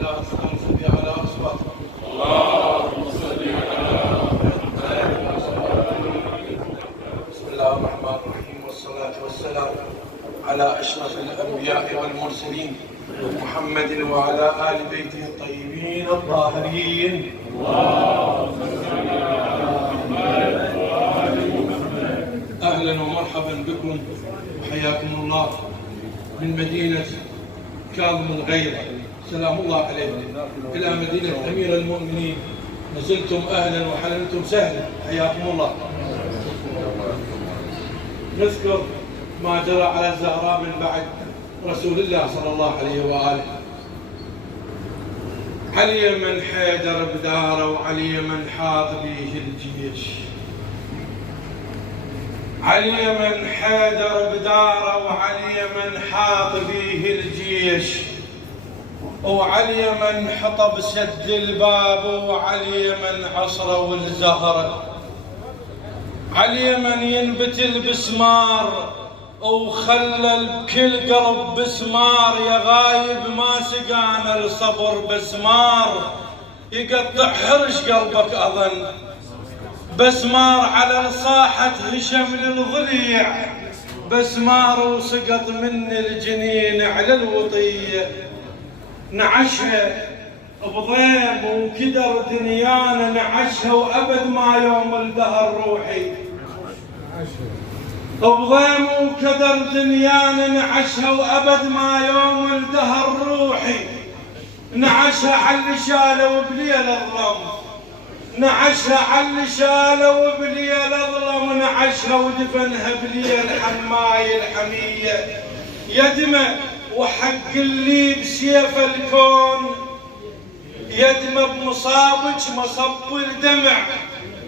اللهم صل على أصبح. اللهم صل على بسم الله الرحمن الرحيم، والصلاة والسلام على أشرف الأنبياء والمرسلين محمد وعلى آل بيته الطيبين الطاهرين. أهلا ومرحبا بكم وحياكم الله من مدينة كاظم الغيرة، سلام الله عليكم، إلى مدينة أمير المؤمنين. نزلتم أهلا وحللتم سهلا، حياكم الله. نذكر ما جرى على الزهراء من بعد رسول الله صلى الله عليه وآله. علي من حيدر بداره، وعلي من حاط به الجيش. علي من حيدر بداره، وعلي من حاط به الجيش. وعلي من حطب سد الباب، وعلي من عصروا الزهر. علي من ينبت البسمار، وخلى بكل قلب بسمار. يا غايب ما سقانا الصبر بسمار، يقطع حرش قلبك أظن. بسمار على صاحة هشم للضليع، بسمار وسقط من الجنين على الوطية. نعشها بضيم وكدر دنيانا، نعشها وأبد ما يوم الدهر روحي. بضيم وكدر دنيانا، نعشها وأبد ما يوم الدهر روحي. نعشها على شالة وبليل الظلم، نعشها على شالة وبليل الظلم. نعشها ودفنها بليل حماي الحمية. يدمى وحق اللي بسيف الكون، يدمى بمصابك مصب الدمع.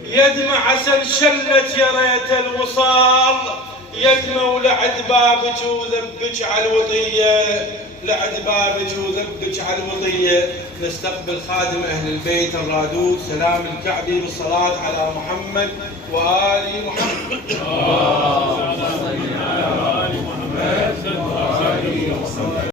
يدمى عسل شلت يا ريت الوصال. يدمى ولعد بابك وذبك على الوطية، لعد بابك وذبك على الوطية. نستقبل خادم أهل البيت الرادود سلام الكعبي بالصلاة على محمد وآل محمد.